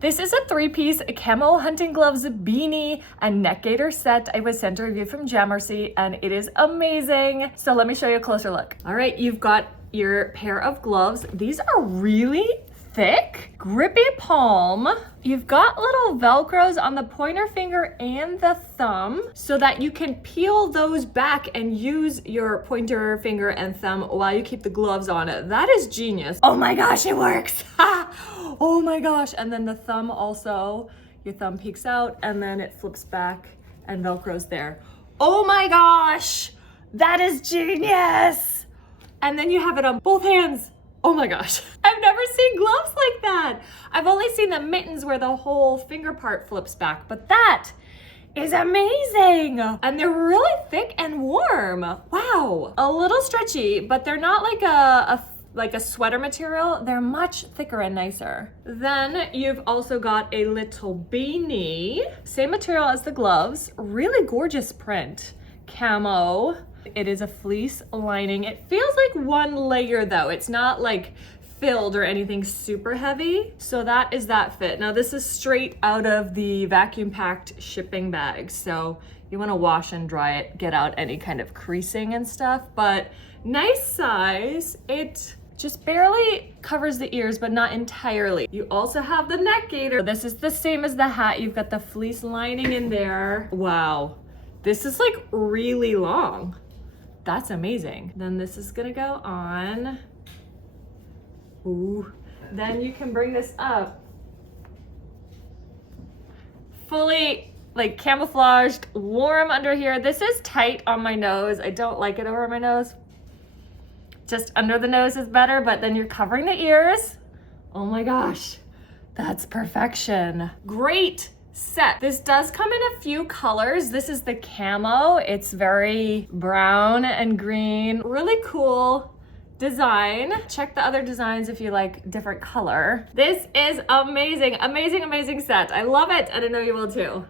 This is a 3-piece camo hunting gloves, beanie, and neck gaiter set. I was sent a review from Janmercy and it is amazing. So let me show you a closer look. All right, you've got your pair of gloves. These are really thick, grippy palm. You've got little Velcros on the pointer finger and the thumb so that you can peel those back and use your pointer finger and thumb while you keep the gloves on it. That is genius. Oh my gosh, it works. Oh my gosh. And then the thumb also, your thumb peeks out and then it flips back and Velcro's there. Oh my gosh, that is genius. And then you have it on both hands. Oh my gosh, I've never seen gloves like that. I've only seen the mittens where the whole finger part flips back, but that is amazing. And they're really thick and warm. Wow. A little stretchy, but they're not like a sweater material. They're much thicker and nicer. Then you've also got a little beanie. Same material as the gloves. Really gorgeous print. Camo. It is a fleece lining. It feels like one layer though. It's not like filled or anything super heavy. So that is that fit. Now this is straight out of the vacuum packed shipping bag. So you want to wash and dry it, get out any kind of creasing and stuff, but nice size. It just barely covers the ears, but not entirely. You also have the neck gaiter. This is the same as the hat. You've got the fleece lining in there. Wow. This is like really long. That's amazing. Then this is gonna go on. Ooh. Then you can bring this up. Fully like camouflaged, warm under here. This is tight on my nose. I don't like it over my nose. Just under the nose is better, but then you're covering the ears. Oh my gosh, that's perfection. Great set. This does come in a few colors. This is the camo. It's very brown and green. Really cool design. Check the other designs if you like different color. This is amazing, amazing, amazing set. I love it, and I know you will too.